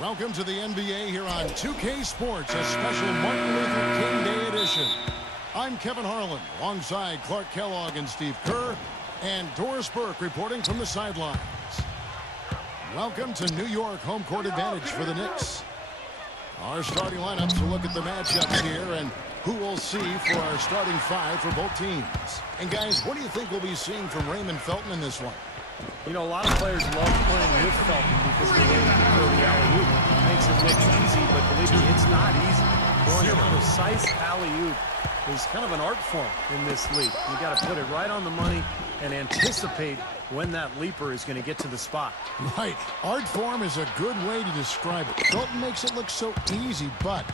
Welcome to the NBA here on 2K Sports, a special Martin Luther King Day edition. I'm Kevin Harlan, alongside Clark Kellogg and Steve Kerr, and Doris Burke reporting from the sidelines. Welcome to New York, home court advantage for the Knicks. Our starting lineups will look at the matchups here and who we'll see for our starting five for both teams. And guys, what do you think we'll be seeing from Raymond Felton in this one? You know, a lot of players love playing with Felton because of the way he can throw the alley-oop. Makes it look easy, but believe me, it's not easy. Throwing a precise alley-oop is kind of an art form in this league. You got to put it right on the money and anticipate when that leaper is going to get to the spot. Right. Art form is a good way to describe it. Felton makes it look so easy, but,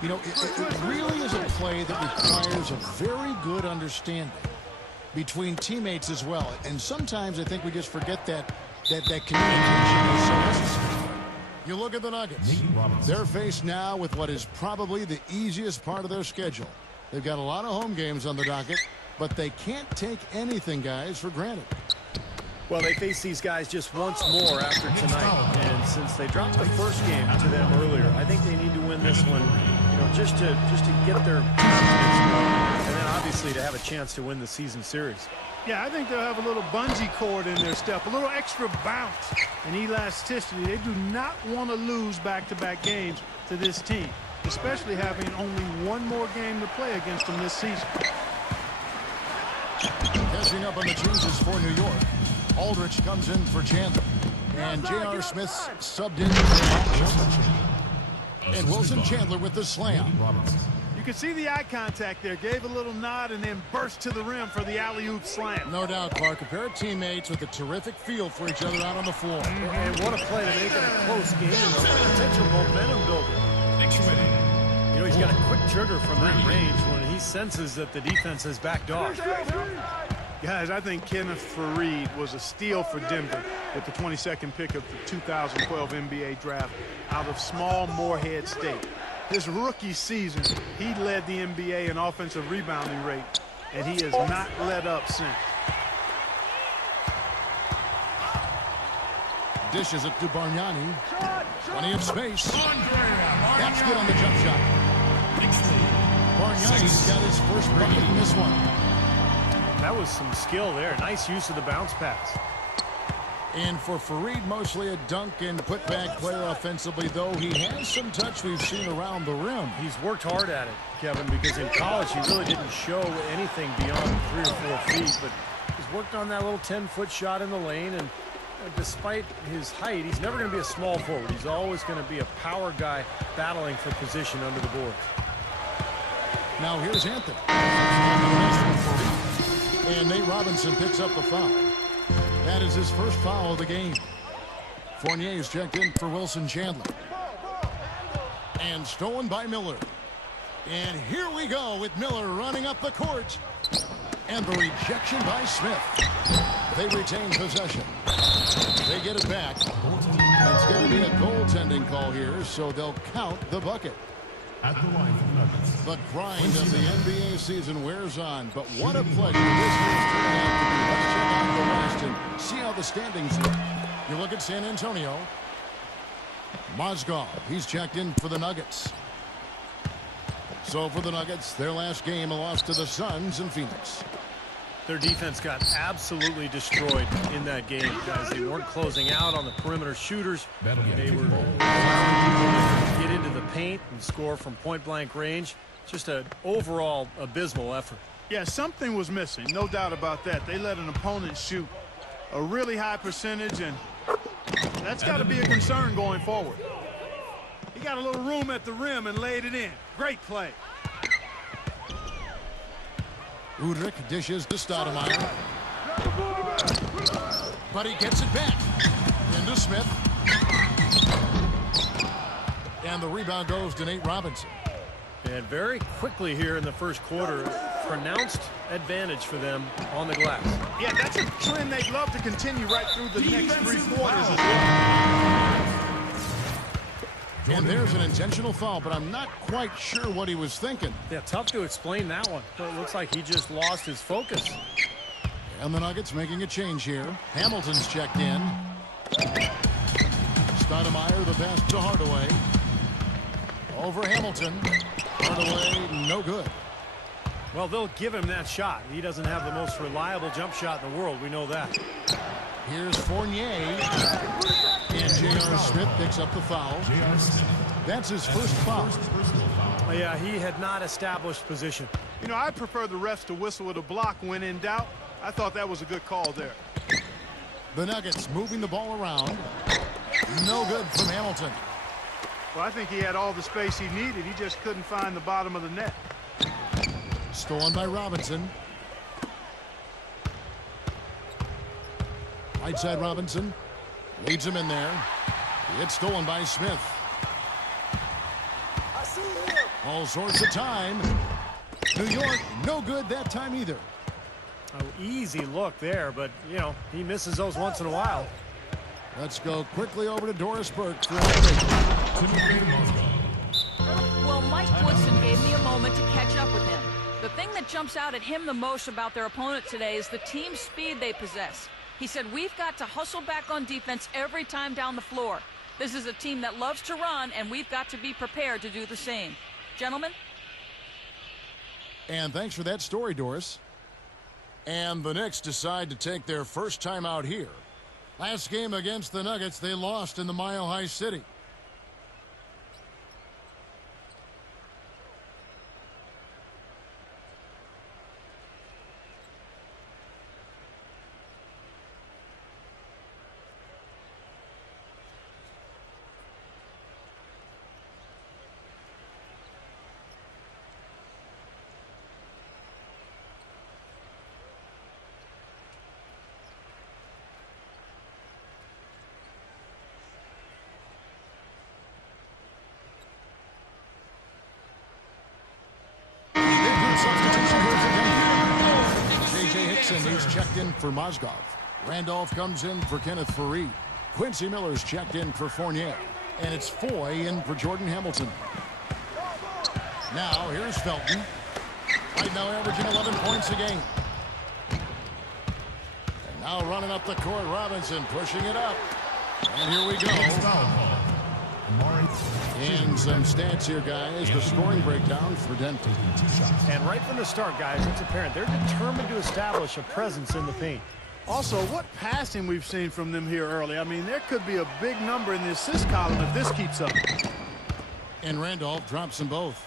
you know, it really is a play that requires a very good understanding between teammates as well. And sometimes I think we just forget that communication is so necessary. You look at the Nuggets. They're faced now with what is probably the easiest part of their schedule. They've got a lot of home games on the docket, but they can't take anything, guys, for granted. Well, they face these guys just once more after tonight. And since they dropped the first game to them earlier, I think they need to win this one, you know, just to get their confidence going. And then obviously to have a chance to win the season series. Yeah, I think they'll have a little bungee cord in their step, a little extra bounce and elasticity. They do not want to lose back-to-back games to this team, especially having only one more game to play against them this season. Catching up on the changes for New York. Aldridge comes in for Chandler. And J.R. Smith's subbed in for and Wilson Chandler with the slam. You can see the eye contact there. Gave a little nod and then burst to the rim for the alley-oop slam. No doubt, Clark. A pair of teammates with a terrific feel for each other out on the floor. And what a play to make it a close game. A potential momentum builder. You know, he's got a quick trigger from that range when he senses that the defense has backed off. Guys, I think Kenneth Faried was a steal for Denver with the 22nd pick of the 2012 NBA draft out of small Morehead State. His rookie season, he led the NBA in offensive rebounding rate, and he has not let up since. Dishes it to Bargnani. Plenty of space. That's good on the jump shot. Bargnani's got his first bucket in this one. That was some skill there. Nice use of the bounce pass. And for Faried, mostly a dunk and putback player offensively, though he has some touch we've seen around the rim. He's worked hard at it, Kevin, because in college he really didn't show anything beyond 3 or 4 feet, but he's worked on that little 10-foot shot in the lane, and despite his height, he's never going to be a small forward. He's always going to be a power guy battling for position under the boards. Now here's Anthony. And Nate Robinson picks up the foul. That is his first foul of the game. Fournier is checked in for Wilson Chandler. And stolen by Miller. And here we go with Miller running up the court. And the rejection by Smith. They retain possession. They get it back. It's going to be a goaltending call here, so they'll count the bucket. At the line for the Nuggets. The grind of the NBA season wears on, but what a pleasure this year's turning out to be. Let's check out the West and see how the standings look. You look at San Antonio. Mozgov, he's checked in for the Nuggets. So for the Nuggets, their last game, a loss to the Suns in Phoenix. Their defense got absolutely destroyed in that game, guys. They weren't closing out on the perimeter shooters. They were allowing people to get into the paint and score from point-blank range. Just an overall abysmal effort. Yeah, something was missing, no doubt about that. They let an opponent shoot a really high percentage, and that's got to be a concern going forward. He got a little room at the rim and laid it in. Great play. Udrich dishes to Stoudemire. But he gets it back. Into Smith. And the rebound goes to Nate Robinson. And very quickly here in the first quarter, pronounced advantage for them on the glass. Yeah, that's a trend they'd love to continue right through the next 3 quarters as well. And there's an intentional foul, but I'm not quite sure what he was thinking. Yeah, tough to explain that one. It looks like he just lost his focus. And the Nuggets making a change here. Hamilton's checked in. Stoudemire, the pass to Hardaway. Over Hamilton. Hardaway, no good. Well, they'll give him that shot. He doesn't have the most reliable jump shot in the world. We know that. Here's Fournier. And J.R. Smith picks up the foul. That's his first foul. Yeah, he had not established position. You know, I prefer the refs to whistle with a block when in doubt. I thought that was a good call there. The Nuggets moving the ball around. No good from Hamilton. Well, I think he had all the space he needed. He just couldn't find the bottom of the net. Stolen by Robinson. Right side Robinson. Leads him in there. It's stolen by Smith. All sorts of time. New York, no good that time either. Oh, easy look there, but, you know, he misses those once in a while. Let's go quickly over to Doris Burke. Well, Mike Woodson gave me a moment to catch up with him. The thing that jumps out at him the most about their opponent today is the team speed they possess. He said, we've got to hustle back on defense every time down the floor. This is a team that loves to run, and we've got to be prepared to do the same. Gentlemen? And thanks for that story, Doris. And the Knicks decide to take their first time out here. Last game against the Nuggets, they lost in the Mile High City. And he's checked in for Mozgov. Randolph comes in for Kenneth Faried. Quincy Miller's checked in for Fournier. And it's Foy in for Jordan Hamilton. Now, here's Felton. Right now averaging 11 points a game. And now running up the court, Robinson pushing it up. And here we go. And some stats here, guys. The scoring breakdown for Denver. And right from the start, guys, it's apparent they're determined to establish a presence in the paint. Also, what passing we've seen from them here early. I mean, there could be a big number in the assist column if this keeps up. And Randolph drops them both.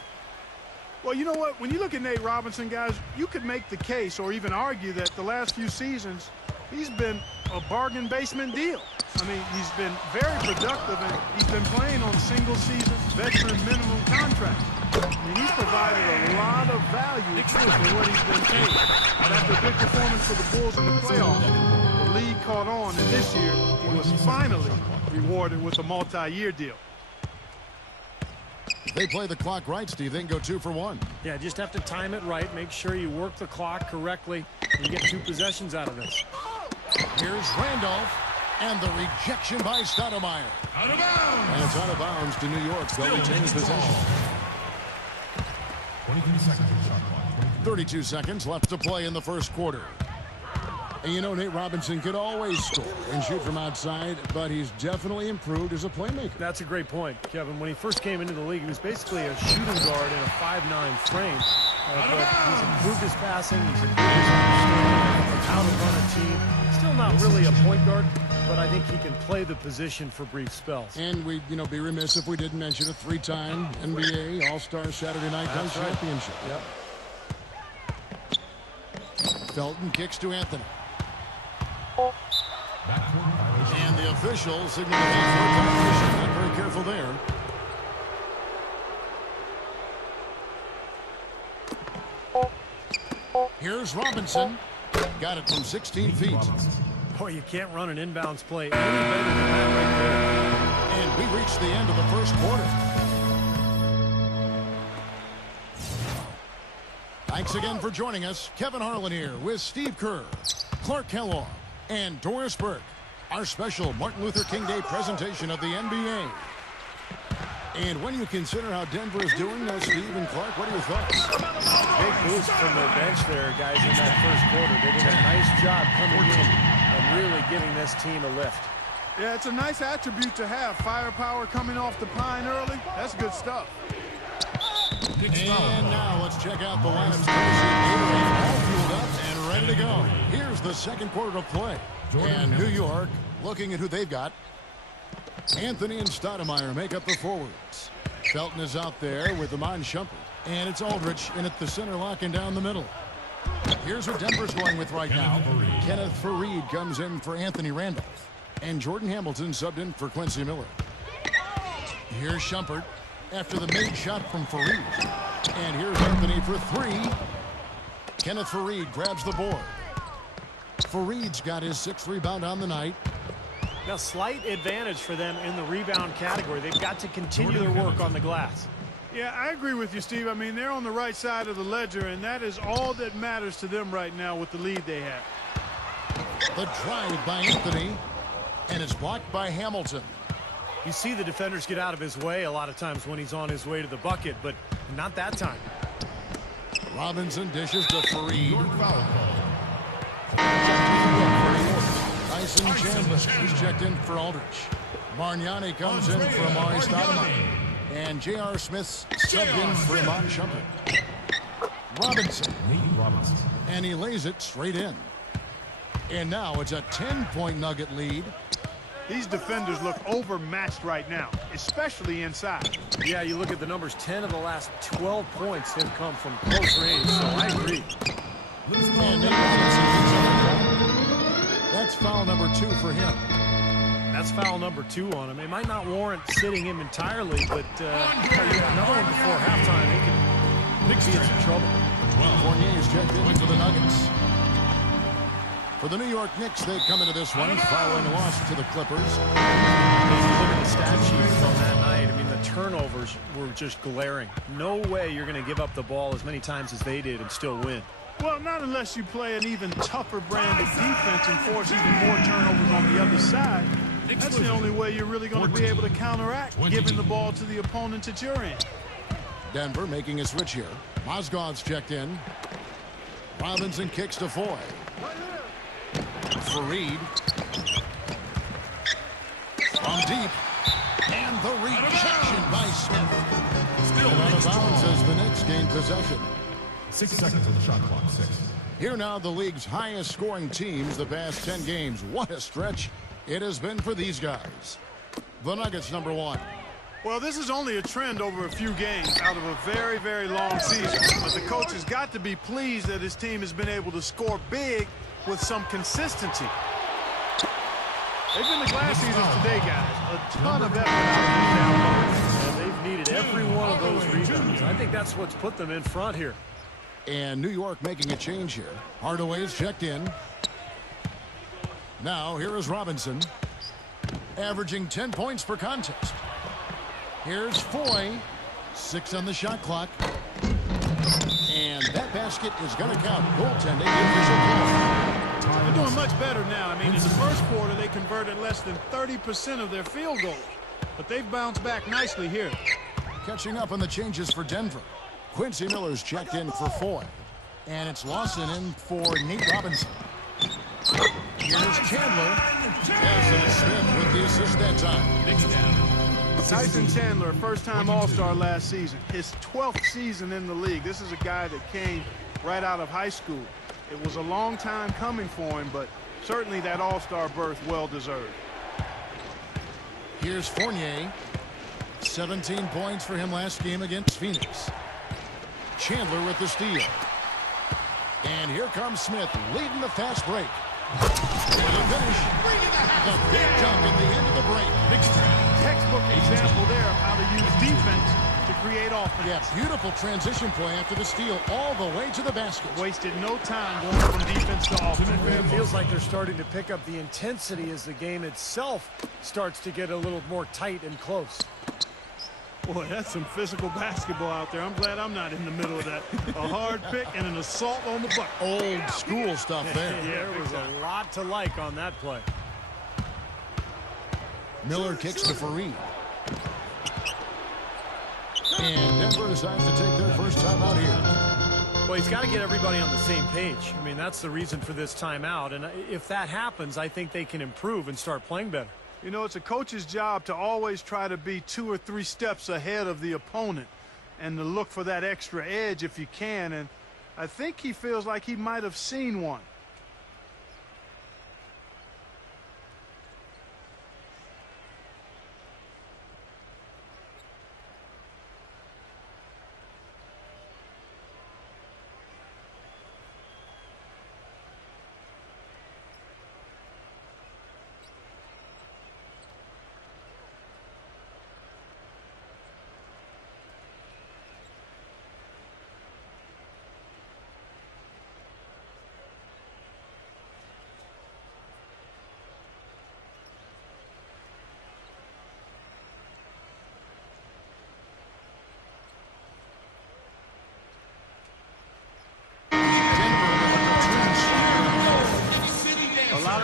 Well, you know what? When you look at Nate Robinson, guys, you could make the case or even argue that the last few seasons, he's been a bargain basement deal. I mean, he's been very productive, and he's been playing on single-season, veteran minimum contracts. I mean, he's provided a lot of value for what he's been paid. After a big performance for the Bulls in the playoffs, the league caught on, and this year he was finally rewarded with a multi-year deal. They play the clock right, Steve. They can go 2 for 1. Yeah, just have to time it right. Make sure you work the clock correctly and get 2 possessions out of this. Here's Randolph. And the rejection by Stoudemire. Out of bounds. And it's out of bounds to New York. They'll retain possession. 23 seconds on the shot clock. 32 seconds left to play in the first quarter. And you know, Nate Robinson could always score and shoot from outside, but he's definitely improved as a playmaker. That's a great point, Kevin. When he first came into the league, he was basically a shooting guard in a 5'9" frame. But he's improved his passing. He's improved his understanding of how to run a team. Still not really a point guard, but I think he can play the position for brief spells. And we'd, be remiss if we didn't mention a 3-time NBA All-Star Saturday Night Dunk Championship. Yep. Felton kicks to Anthony. And the official signaling for a violation. Not very careful there. Here's Robinson. Got it from 16 feet. Boy, you can't run an inbounds play any better than that right there. And we reach the end of the first quarter. Thanks again for joining us. Kevin Harlan here with Steve Kerr, Clark Kellogg, and Doris Burke. Our special Martin Luther King Day presentation of the NBA. And when you consider how Denver is doing, Steve and Clark, what are your thoughts? Big boost from the bench there, guys, in that first quarter. They did a nice job coming in and really giving this team a lift. Yeah, it's a nice attribute to have. Firepower coming off the pine early. That's good stuff. And now let's check out the lineups. All fueled up and ready to go. Here's the second quarter of play. And New York, looking at who they've got. Anthony and Stoudemire make up the forwards. Felton is out there with Iman Shumpert. And it's Aldrich in at the center, locking down the middle. Here's what Denver's going with right now. Kenneth Faried comes in for Anthony Randolph. And Jordan Hamilton subbed in for Quincy Miller. Here's Shumpert after the made shot from Faried. And here's Anthony for three. Kenneth Faried grabs the board. Faried's got his 6th rebound on the night. Now, slight advantage for them in the rebound category. They've got to continue their work on the glass. Yeah, I agree with you, Steve. I mean, they're on the right side of the ledger, and that is all that matters to them right now with the lead they have. The drive by Anthony, and it's blocked by Hamilton. You see the defenders get out of his way a lot of times when he's on his way to the bucket, but not that time. Robinson dishes to Faried. Tyson Chandler, who's checked in for Aldrich. Margnani comes in for Amari Stoudemire. And J.R. Smith's subbed in for Iman Shumpert. Robinson. And he lays it straight in. And now it's a 10-point Nugget lead. These defenders look overmatched right now, especially inside. Yeah, you look at the numbers. 10 of the last 12 points have come from close range, so I agree. And Nate Robinson gets on the foul. That's foul number 2 for him. That's foul number 2 on him. It might not warrant sitting him entirely, but another one before halftime, Knicks be in some trouble. Fournier is checked in for the Nuggets. For the New York Knicks, they come into this one following a loss to the Clippers. If you look at the stat sheet from that night, I mean, the turnovers were just glaring. No way you're going to give up the ball as many times as they did and still win. Well, not unless you play an even tougher brand of defense and force even more turnovers on the other side. That's the only way you're really going to be able to counteract giving the ball to the opponent at your end. Denver making a switch here. Mozgov's checked in. Robinson kicks to Foy. Faried. From deep. And the rejection by Smith. Still out of bounds as the Knicks gain possession. 6 seconds on the shot clock. 6. Here now the league's highest scoring teams the past 10 games. What a stretch it has been for these guys. The Nuggets number 1. Well, this is only a trend over a few games out of a very, very long season. But the coach has got to be pleased that his team has been able to score big with some consistency. They've been the glass seasons today, guys. A ton of effort out down low. And they've needed every one of those rebounds. I think that's what's put them in front here. And New York making a change here. Hardaway's checked in. Now here is Robinson, averaging 10 points per contest. Here's Foy, 6 on the shot clock. And that basket is going to count. Goaltending, the official call. They're doing much better now. I mean, in the first quarter, they converted less than 30% of their field goals. But they've bounced back nicely here. Catching up on the changes for Denver. Quincy Miller's checked in for Foy. And it's Lawson in for Nate Robinson. Here's Chandler. And Smith with the assist that time. Tyson Chandler, a first-time All-Star last season. His 12th season in the league. This is a guy that came right out of high school. It was a long time coming for him, but certainly that All-Star berth well-deserved. Here's Fournier. 17 points for him last game against Phoenix. Chandler with the steal. And here comes Smith leading the fast break. For the finish, the big jump at the end of the break. Textbook example there of how to use defense to create offense. Yeah, beautiful transition play after the steal all the way to the basket. Wasted no time going from defense to offense. It feels like they're starting to pick up the intensity as the game itself starts to get a little more tight and close. Boy, that's some physical basketball out there. I'm glad I'm not in the middle of that. A hard pick and an assault on the bucket. Old school stuff there. Yeah, there was a lot to like on that play. Miller kicks to Faried. And Denver decides to take their first time out here. Well, he's got to get everybody on the same page. I mean, that's the reason for this timeout. And if that happens, I think they can improve and start playing better. You know, it's a coach's job to always try to be 2 or 3 steps ahead of the opponent and to look for that extra edge if you can. And I think he feels like he might have seen one.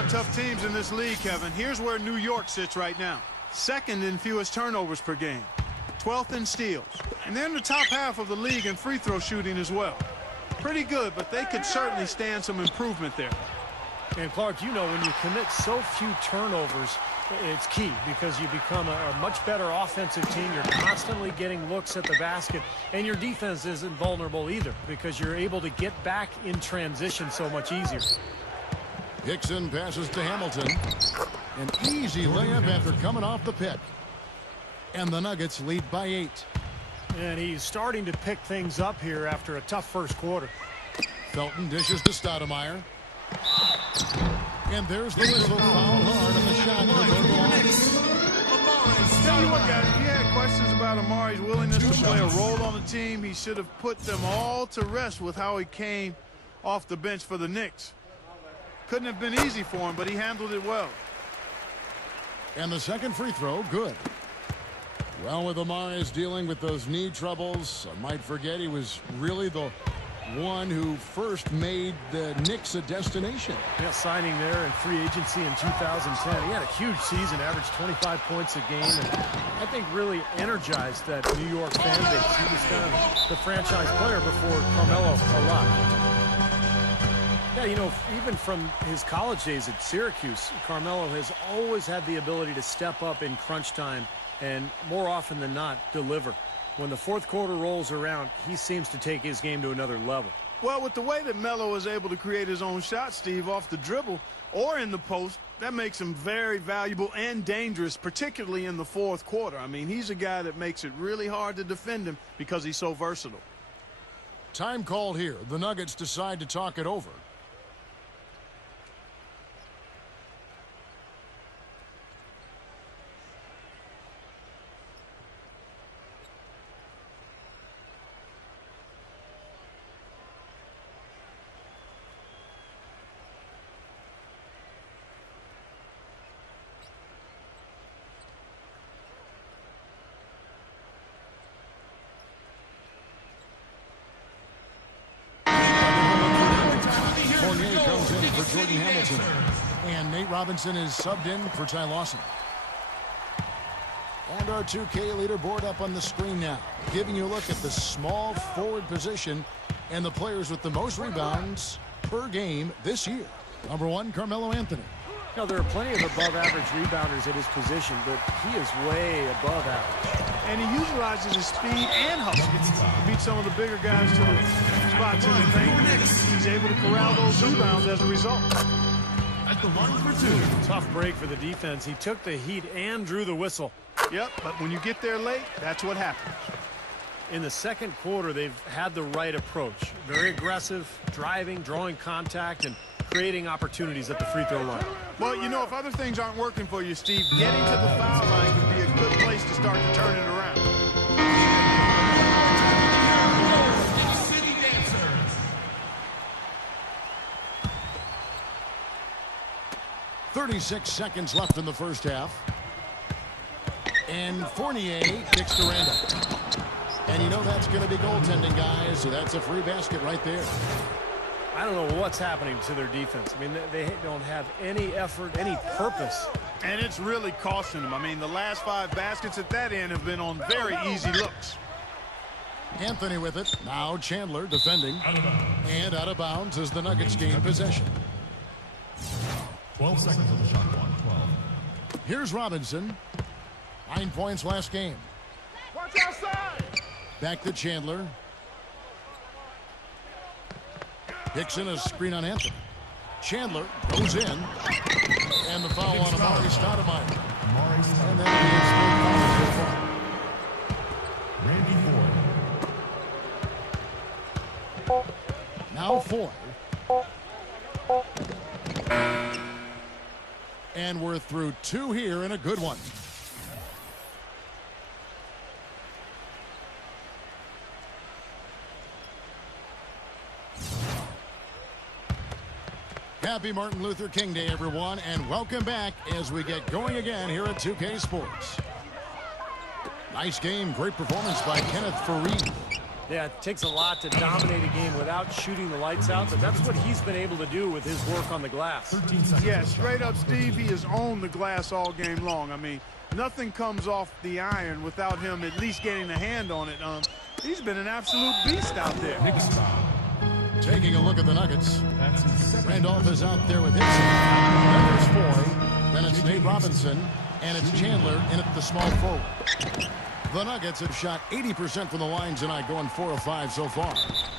Tough teams in this league, Kevin. Here's where New York sits right now. 2nd in fewest turnovers per game. 12th in steals. And they're in the top half of the league in free throw shooting as well. Pretty good, but they could certainly stand some improvement there. And Clark, you know, when you commit so few turnovers, it's key because you become a much better offensive team. You're constantly getting looks at the basket, and your defense isn't vulnerable either because you're able to get back in transition so much easier. Dixon passes to Hamilton. An easy layup after coming off the pick. And the Nuggets lead by 8. And he's starting to pick things up here after a tough first quarter. Felton dishes to Stoudemire. And there's the whistle. Foul hard on the shot. Tell you what, guys, if you had questions about Amari's willingness to play a role on the team, he should have put them all to rest with how he came off the bench for the Knicks. Couldn't have been easy for him, but he handled it well. And the second free throw, good. Well, with Amari's dealing with those knee troubles, I might forget he was really the one who first made the Knicks a destination. Yeah, signing there in free agency in 2010. He had a huge season, averaged 25 points a game, and I think really energized that New York fan base. He was kind of the franchise player before Carmelo arrived. Yeah, you know, even from his college days at Syracuse, Carmelo has always had the ability to step up in crunch time and more often than not deliver. When the fourth quarter rolls around, he seems to take his game to another level. Well, with the way that Melo is able to create his own shot, Steve, off the dribble or in the post, that makes him very valuable and dangerous, particularly in the fourth quarter. I mean, he's a guy that makes it really hard to defend him because he's so versatile. Time called here. The Nuggets decide to talk it over. Jordan Hamilton. And Nate Robinson is subbed in for Ty Lawson. And our 2K leaderboard up on the screen now, giving you a look at the small forward position and the players with the most rebounds per game this year. Number 1, Carmelo Anthony. You know, there are plenty of above-average rebounders at his position, but he is way above average. And he utilizes his speed and hustle to beat some of the bigger guys to the spots in the paint. He's able to corral those rebounds as a result. At the line for 2. Tough break for the defense. He took the heat and drew the whistle. Yep, but when you get there late, that's what happens. In the second quarter, they've had the right approach. Very aggressive, driving, drawing contact, and creating opportunities at the free throw line. Well, you know, if other things aren't working for you, Steve, getting to the foul line can be a good place to start to turn it around. 36 seconds left in the first half. And Fournier kicks to Randall. And you know that's going to be goaltending, guys, so that's a free basket right there. I don't know what's happening to their defense. I mean, they don't have any effort, any purpose. And it's really costing them. I mean, the last 5 baskets at that end have been on very easy looks. Anthony with it. Now Chandler defending. And out of bounds as the Nuggets gain possession. 12 seconds on the shot clock. 12. Here's Robinson. 9 points last game. Watch outside. Back to Chandler. Hickson, a screen on Anthony. Chandler goes in. And the foul on Amari Stoudemire. And that'll be his third foul so far. Now 4. And we're through 2 here and a good one. Happy Martin Luther King Day, everyone, and welcome back as we get going again here at 2K Sports. Nice game, great performance by Kenneth Fareed. Yeah, it takes a lot to dominate a game without shooting the lights out, but that's what he's been able to do with his work on the glass. Yeah, straight up, Steve, he has owned the glass all game long. I mean, nothing comes off the iron without him at least getting a hand on it. He's been an absolute beast out there. Taking a look at the Nuggets. Randolph is out there with Hickson. Then there's Foy. Then it's Nate Robinson. And it's Chandler in at the small forward. The Nuggets have shot 80% from the line tonight, going 4 of 5 so far.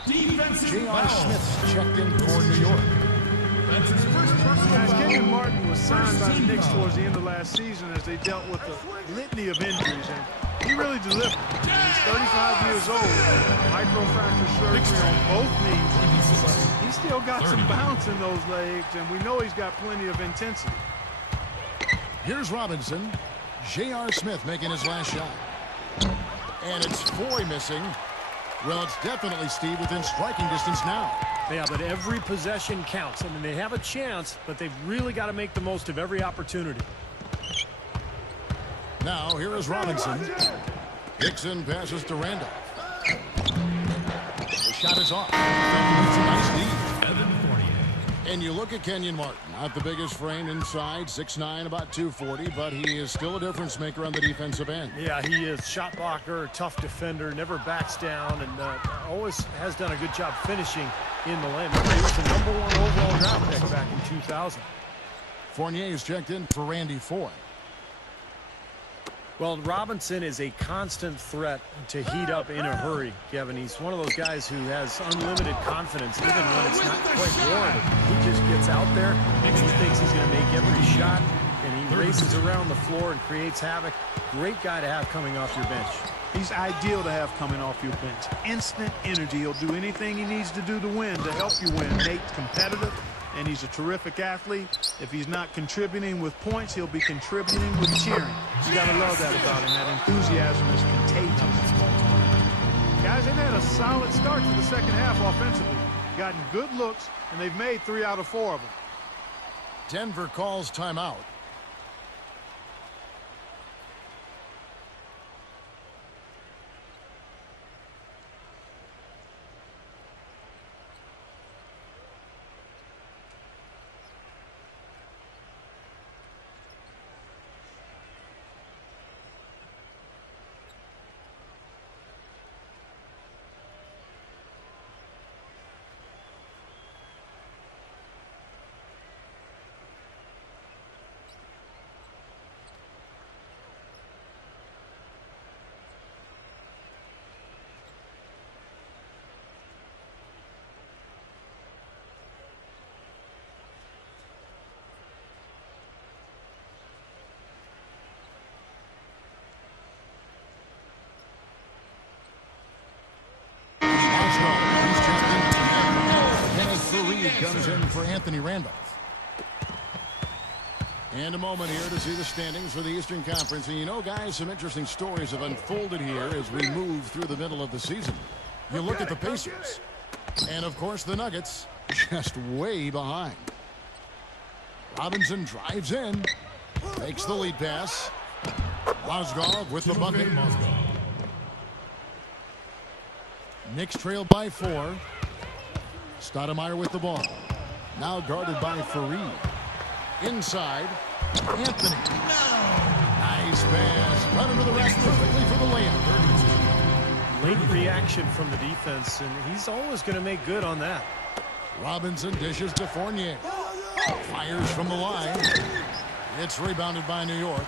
J.R. Smith's checked in for New York. Guys, Kenyon Martin was signed by the Knicks towards the end of last season as they dealt with a litany of injuries, and he really delivered. He's 35 years old, microfracture surgery on both knees, but he's still got some bounce in those legs, and we know he's got plenty of intensity. Here's Robinson. J.R. Smith making his last shot. And it's Foy missing. Well, it's definitely, Steve, within striking distance now. Yeah, but every possession counts. I mean, they have a chance, but they've really got to make the most of every opportunity. Now, here is Robinson. Hickson passes to Randolph. The shot is off. That's a nice lead. And you look at Kenyon Martin, not the biggest frame inside, 6'9", about 240, but he is still a difference maker on the defensive end. Yeah, he is. Shot blocker, tough defender, never backs down, and always has done a good job finishing in the lane. Remember, he was the #1 overall draft pick back in 2000. Fournier is checked in for Randy Foy. Well, Robinson is a constant threat to heat up in a hurry, Kevin. He's one of those guys who has unlimited confidence, even when it's not quite warranted. He just gets out there, and he thinks he's going to make every shot, and he races around the floor and creates havoc. Great guy to have coming off your bench. He's ideal to have coming off your bench. Instant energy. He'll do anything he needs to do to win, to help you win. Nate's competitive, and he's a terrific athlete. If he's not contributing with points, he'll be contributing with cheering. You gotta love that about him. That enthusiasm is contagious. Guys, they've had a solid start to the second half offensively. Gotten good looks, and they've made 3 out of 4 of them. Denver calls timeout. Comes in for Anthony Randolph. And a moment here to see the standings for the Eastern Conference. And you know, guys, some interesting stories have unfolded here as we move through the middle of the season. You look at the Pacers. And, of course, the Nuggets just way behind. Robinson drives in. Makes the lead pass. Mozgov with the bucket. Knicks trail by 4. Stoudemire with the ball. Now guarded by Fareed. Inside. Anthony. Nice pass. Run into the rack perfectly for the layup. Late reaction from the defense, and he's always going to make good on that. Robinson dishes to Fournier. Fires from the line. It's rebounded by New York.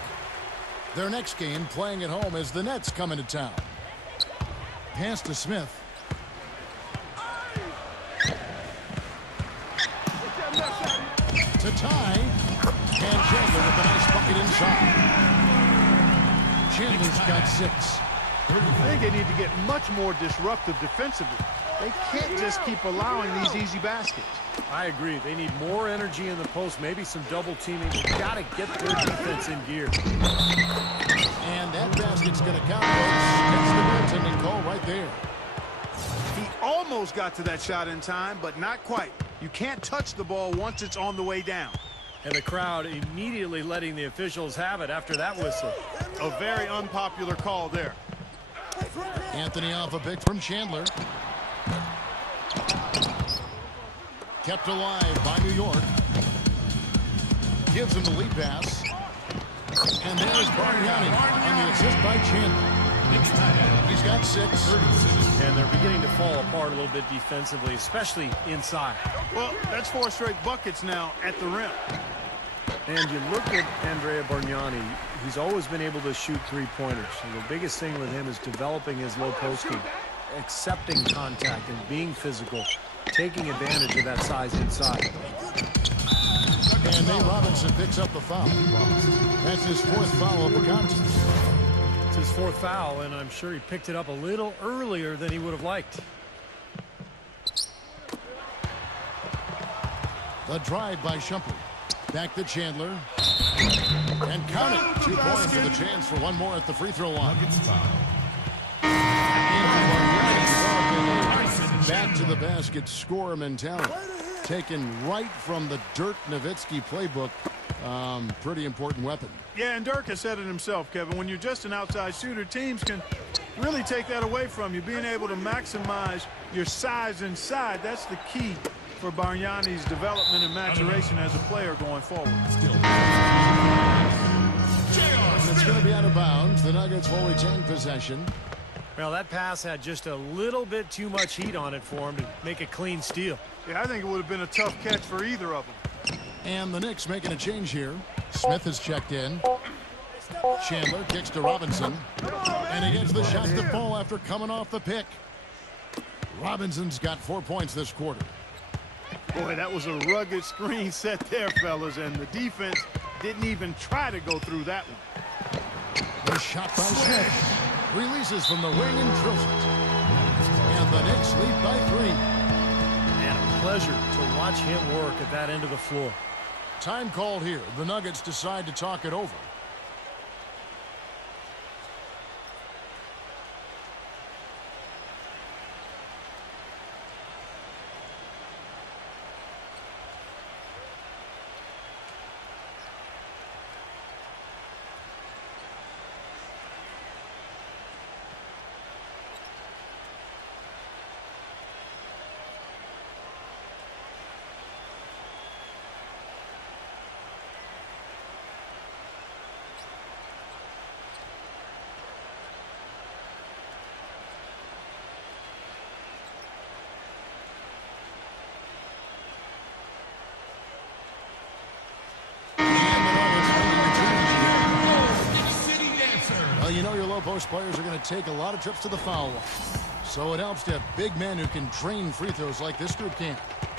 Their next game playing at home as the Nets come into town. Pass to Smith. To Ty. And Chandler with a nice bucket inside. Chandler's got 6. I think they need to get much more disruptive defensively. They can't just keep allowing these easy baskets. I agree. They need more energy in the post, maybe some double teaming. They've got to get their defense in gear. And that basket's going to count, folks. That's the goaltending call right there. He almost got to that shot in time, but not quite. You can't touch the ball once it's on the way down. And the crowd immediately letting the officials have it after that whistle. A very unpopular call there. Anthony off a pick from Chandler. Kept alive by New York. Gives him the lead pass. And there's Bargnani on the assist by Chandler. He's got 6. And they're beginning to fall apart a little bit defensively, especially inside. Well, that's 4 straight buckets now at the rim. And you look at Andrea Bargnani, he's always been able to shoot 3-pointers. And the biggest thing with him is developing his low post game, accepting contact and being physical, taking advantage of that size inside. And Nate Robinson picks up the foul. That's his 4th foul of the contest. It's his 4th foul, and I'm sure he picked it up a little earlier than he would have liked. The drive by Shumpert. Back to Chandler. And count it. 2 points with a chance for one more at the free throw line. Back to the basket score mentality. Taken right from the Dirk Nowitzki playbook. Pretty important weapon. Yeah, and Dirk has said it himself, Kevin. When you're just an outside shooter, teams can really take that away from you. Being able to maximize your size inside, that's the key for Bargnani's development and maturation as a player going forward. And it's going to be out of bounds. The Nuggets will retain possession. Well, that pass had just a little bit too much heat on it for him to make a clean steal. Yeah, I think it would have been a tough catch for either of them. And the Knicks making a change here. Smith has checked in. Chandler kicks to Robinson. And he gets the shot to fall after coming off the pick. Robinson's got 4 points this quarter. Boy, that was a rugged screen set there, fellas, and the defense didn't even try to go through that one. The shot by Smith. Releases from the wing and drills it. And the Knicks lead by 3. And a pleasure to watch him work at that end of the floor. Time called here. The Nuggets decide to talk it over. You know your low post players are going to take a lot of trips to the foul line. So it helps to have big men who can drain free throws like this group can.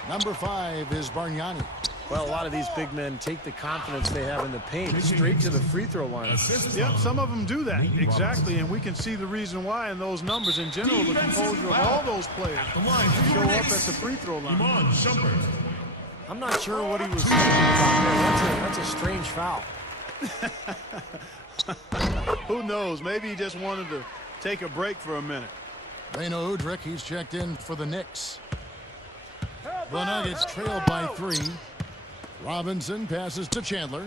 Number 5 is Bargnani. Well, a lot of these big men take the confidence they have in the paint straight to the free throw line. Yep, some of them do that. Exactly, and we can see the reason why in those numbers. In general, the composure of all those players show up at the free throw line. I'm not sure what he was thinking about there. That's a strange foul. Who knows? Maybe he just wanted to take a break for a minute. Beno Udrih, he's checked in for the Knicks. The Nuggets trail by 3. Robinson passes to Chandler.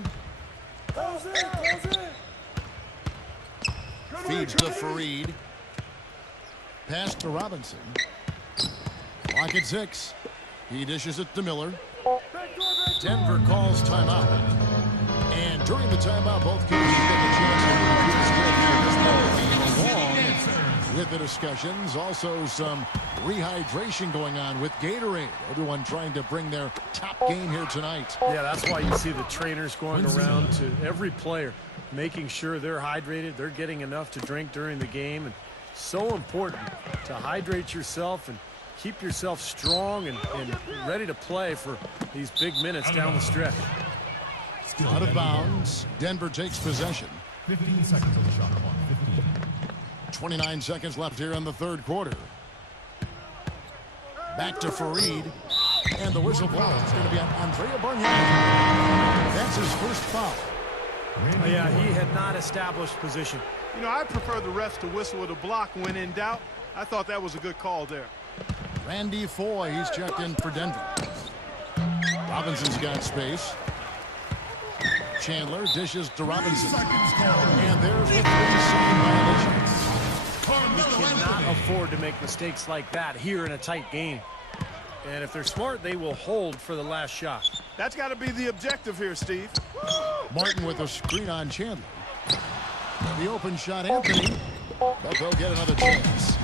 Feeds to Fareed. Pass to Robinson. Clock at 6. He dishes it to Miller. Denver calls timeout. And during the timeout, both coaches get the chance to review the schedule. This ball game, a long, with the discussions. Also some rehydration going on with Gatorade. Everyone trying to bring their top game here tonight. Yeah, that's why you see the trainers going around to every player, making sure they're hydrated, they're getting enough to drink during the game. And so important to hydrate yourself and keep yourself strong and ready to play for these big minutes down the stretch. Out of bounds. Denver takes possession. 15 seconds on the shot clock. 15. 29 seconds left here in the third quarter. Back to Fareed. And the whistle blows. It's going to be on Andrea Bargnani. That's his first foul. Yeah, he had not established position. You know, I prefer the refs to whistle with a block when in doubt. I thought that was a good call there. Randy Foye, he's checked in for Denver. Robinson's got space. Chandler dishes to Robinson. And there's the 3-second violations. You cannot afford to make mistakes like that here in a tight game. And if they're smart, they will hold for the last shot. That's got to be the objective here, Steve. Martin with a screen on Chandler. The open shot, Anthony. But they'll get another chance.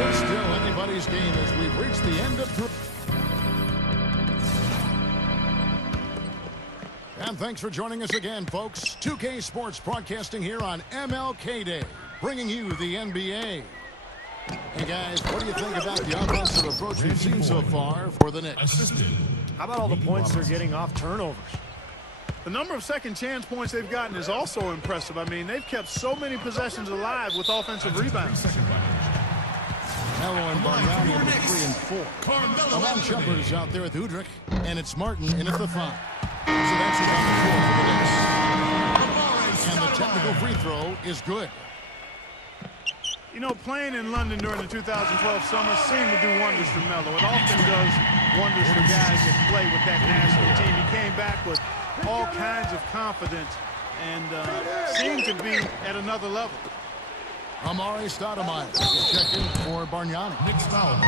It's still anybody's game as we've reached the end of three. And thanks for joining us again, folks. 2K Sports broadcasting here on MLK Day, bringing you the NBA. Hey, guys, what do you think about the offensive approach we've seen so far for the Knicks? How about all the points they're getting off turnovers? The number of second chance points they've gotten is also impressive. I mean, they've kept so many possessions alive with offensive rebounds. Mello and Bargnani in the 3 and 4. Amon Shumpert's out there with Udrich, and it's Martin in at the 5. So that's it on the floor for the Knicks. And the technical free throw is good. You know, playing in London during the 2012 summer seemed to do wonders for Melo. It often does wonders for guys that play with that national team. He came back with all kinds of confidence and seemed to be at another level. Amari Stoudemire checked in for Bargnani. Knicks foul.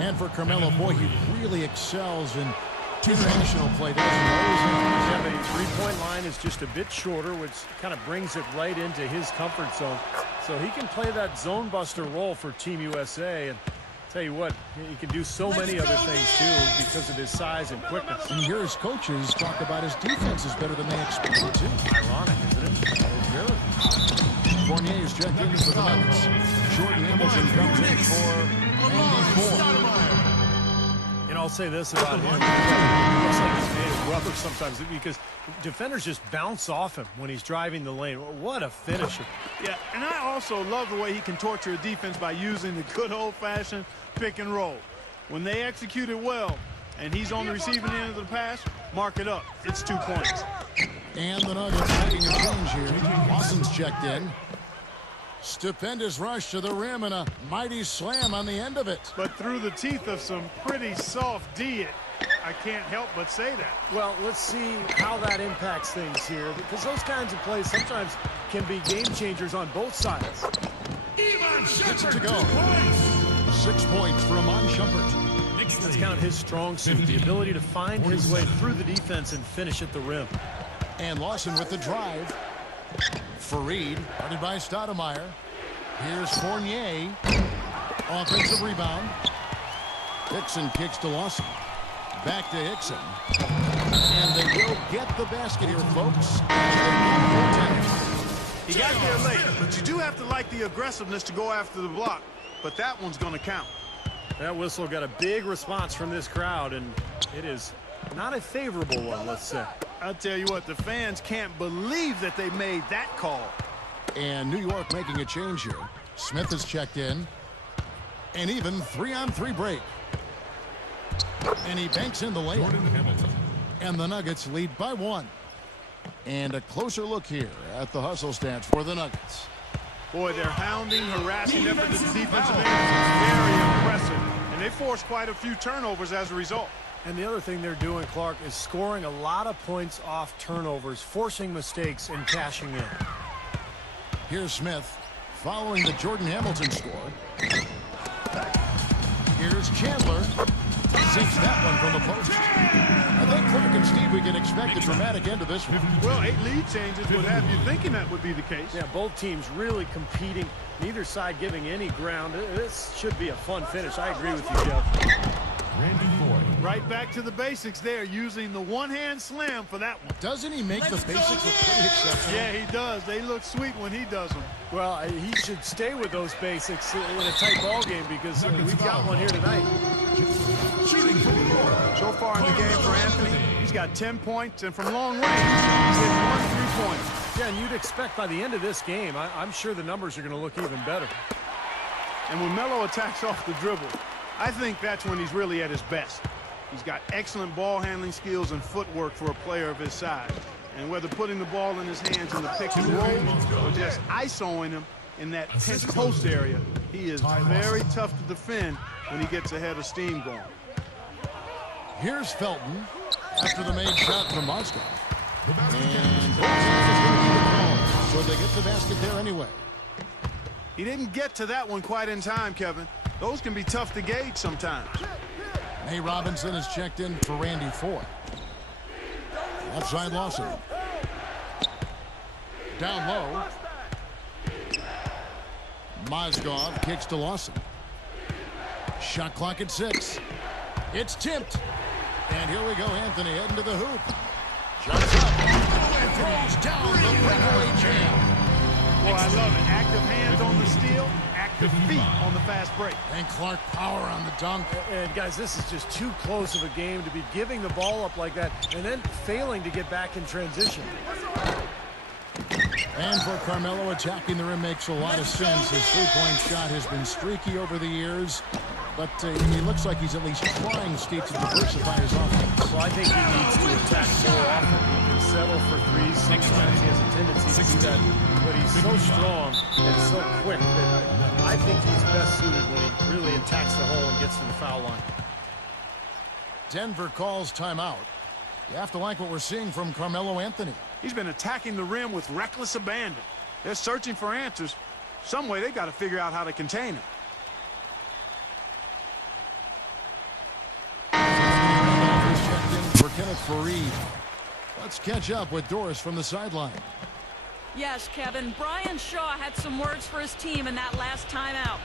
And for Carmelo, boy, he really excels in two-dimensional play. Doesn't always Yeah, but his three-point line is just a bit shorter, which kind of brings it right into his comfort zone. So he can play that zone buster role for Team USA. And tell you what, he can do so many other things, too, because of his size and quickness. And here his coaches talk about his defense is better than they expected, too. Ironic, isn't it? Very. Fournier is checked in for the Nuggets. Jordan Hamilton comes in for Andy Ford. And I'll say this about him. It looks like he's made of rubber sometimes because defenders just bounce off him when he's driving the lane. What a finisher. Yeah, and I also love the way he can torture a defense by using the good old-fashioned pick and roll. When they execute it well and he's on the receiving end of the pass, mark it up. It's 2 points. And the Nuggets making a change here. Lawson's checked in. Stupendous rush to the rim and a mighty slam on the end of it. But through the teeth of some pretty soft D, I can't help but say that. Well, let's see how that impacts things here, because those kinds of plays sometimes can be game changers on both sides. Gets it to go. 6 points for Amon Shumpert. That's kind of his strong suit, the ability to find his way through the defense and finish at the rim. And Lawson with the drive. Fareed, guarded by Stoudemire. Here's Fournier. Offensive rebound. Hickson kicks to Lawson. Back to Hickson. And they will get the basket here, folks. He got there late, but you do have to like the aggressiveness to go after the block. But that one's going to count. That whistle got a big response from this crowd, and it is not a favorable one, let's say. I'll tell you what, the fans can't believe that they made that call. And New York making a change here. Smith is checked in. And even 3-on-3 break. And he banks in the layup. And the Nuggets lead by 1. And a closer look here at the hustle stats for the Nuggets. Boy, their hounding, harassing effort to the defensive end is very impressive. And they forced quite a few turnovers as a result. And the other thing they're doing, Clark, is scoring a lot of points off turnovers, forcing mistakes and cashing in. Here's Smith following the Jordan Hamilton score. Here's Chandler. Sinks that one from the post. I think Clark and Steve, we can expect a dramatic end to this one. Well, 8 lead changes would have you thinking that would be the case. Yeah, both teams really competing. Neither side giving any ground. This should be a fun finish. I agree with you, Jeff. Right back to the basics there, using the one-hand slam for that one. Doesn't he make the basics look pretty exceptional? Yeah, he does. They look sweet when he does them. Well, he should stay with those basics in a tight ball game because we've got one here tonight. So far in the game for Anthony, he's got 10 points, and from long range, he's hit 1 3-pointer. Yeah, and you'd expect by the end of this game, I'm sure the numbers are going to look even better. And when Melo attacks off the dribble, I think that's when he's really at his best. He's got excellent ball handling skills and footwork for a player of his size. And whether putting the ball in his hands in the pick and roll or just isoing him in that pinch post area, he is very tough to defend when he gets ahead of steam going. Here's Felton after the made shot from Moscow. And so they get the basket there anyway. He didn't get to that one quite in time, Kevin. Those can be tough to gauge sometimes. May Robinson is checked in for Randy Foy. Left side Lawson. Down low. Mozgov kicks to Lawson. Shot clock at 6. It's tipped. And here we go, Anthony heading to the hoop. Jumps up and throws down the breakaway jam. Boy, I love it. Active hands on the steal, active feet on the fast break. And Clark power on the dunk. And guys, this is just too close of a game to be giving the ball up like that and then failing to get back in transition. And for Carmelo, attacking the rim makes a lot of sense. His three-point shot has been streaky over the years, but he looks like he's at least trying, Steve, to diversify his offense. Well, I think he needs to attack more often. He can settle for threes. Sometimes he has a tendency to do that, but he's so strong and so quick that I think he's best suited when he really attacks the hole and gets to the foul line. Denver calls timeout. You have to like what we're seeing from Carmelo Anthony. He's been attacking the rim with reckless abandon. They're searching for answers. Some way they've got to figure out how to contain him. For Kenneth Fareed. Let's catch up with Doris from the sideline. Yes, Kevin. Brian Shaw had some words for his team in that last timeout.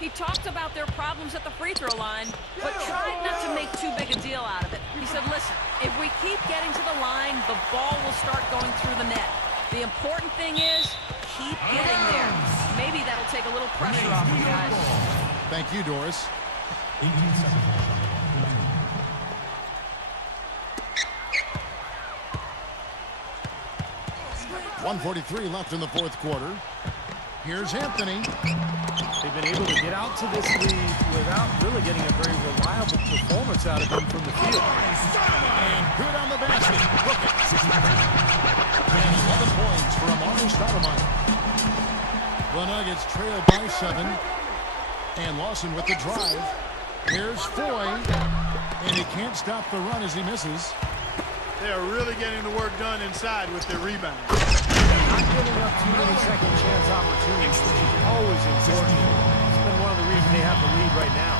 He talked about their problems at the free throw line, but tried not to make too big a deal out of it. He said, listen, if we keep getting to the line, the ball will start going through the net. The important thing is keep getting there. Maybe that'll take a little pressure off you guys. Thank you, Doris. 18 seconds. 1:43 left in the fourth quarter. Here's Anthony. They've been able to get out to this lead without really getting a very reliable performance out of him from the field. And good on the basket. Look at and 11 points for Amari Stoudemire. The Nuggets trail by 7. And Lawson with the drive. Here's Foy. And he can't stop the run as he misses. They are really getting the work done inside with their rebound. Not giving up too many second chance opportunities, which is always important. It's been one of the reasons they have the lead right now.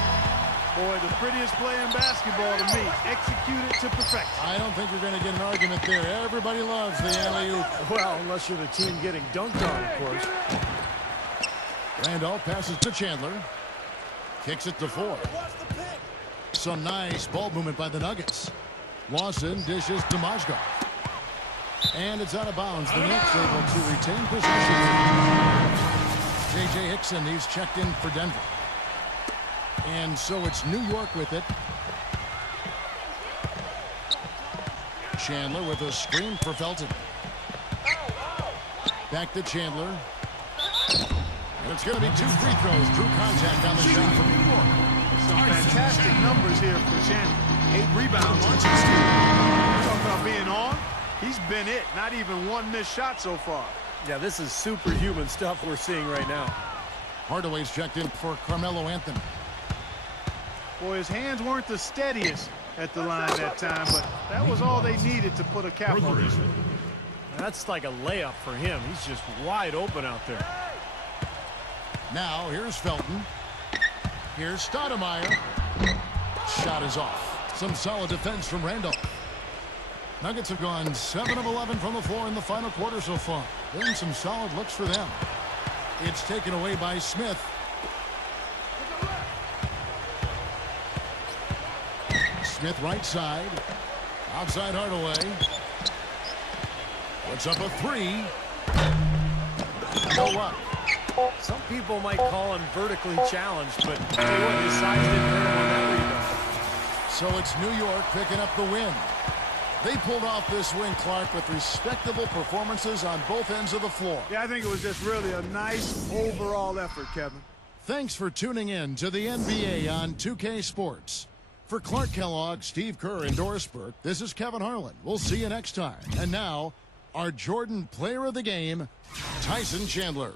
Boy, the prettiest play in basketball to me. Execute it to perfection. I don't think you're going to get an argument there. Everybody loves the alley-oop. Well, unless you're the team getting dunked on, of course. Randolph passes to Chandler. Kicks it to Foy. Some nice ball movement by the Nuggets. Lawson dishes to Mozgov. And it's out of bounds. The Knicks able to retain possession. J.J. Hickson, he's checked in for Denver. And so it's New York with it. Chandler with a screen for Felton. Back to Chandler. And it's going to be 2 free throws. Drew contact on the shot from New York. Some fantastic numbers here for Chandler. 8 rebounds on 2 steals. Talk about being on. He's been it. Not even one missed shot so far. Yeah, this is superhuman stuff we're seeing right now. Hardaway's checked in for Carmelo Anthony. Boy, his hands weren't the steadiest at the line that time, but that was all they needed to put a cap on this one. That's like a layup for him. He's just wide open out there. Now, here's Felton. Here's Stoudemire. Shot is off. Some solid defense from Randolph. Nuggets have gone 7 of 11 from the floor in the final quarter so far. Been some solid looks for them. It's taken away by Smith. Smith right side. Outside Hardaway. Puts up a three. No luck. Some people might call him vertically challenged, but tell you what, his size didn't hurt him on that rebound. So it's New York picking up the win. They pulled off this win, Clark, with respectable performances on both ends of the floor. Yeah, I think it was just really a nice overall effort, Kevin. Thanks for tuning in to the NBA on 2K Sports. For Clark Kellogg, Steve Kerr, and Doris Burke, this is Kevin Harlan. We'll see you next time. And now, our Jordan Player of the Game, Tyson Chandler.